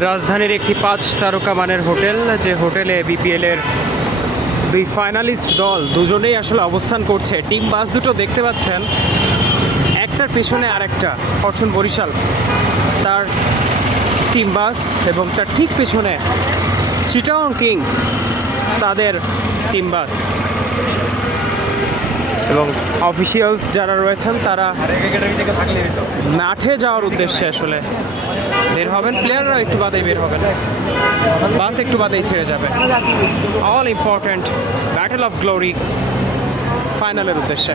রাজধানীর একটি 5 তারকা মানের হোটেল, যে হোটেলে বিপিএল এর দুই ফাইনালিস্ট দল দুজনেই আসলে অবস্থান করছে। টিম বাস দুটো দেখতে পাচ্ছেন, একটার পেছনে আরেকটা। ফরচুন বরিশাল তার টিম বাস এবং তার ঠিক পেছনে চিটাগং কিংস তাদের টিম বাস, এবং অফিসিয়ালস যারা রয়েছেন তারা মাঠে যাওয়ার উদ্দেশ্যে আসলে বের হবেন। প্লেয়াররা একটু বাদেই বের হবেন, বাস একটু বাদেই ছেড়ে যাবে। All important battle of glory ফাইনালের উদ্দেশ্যে।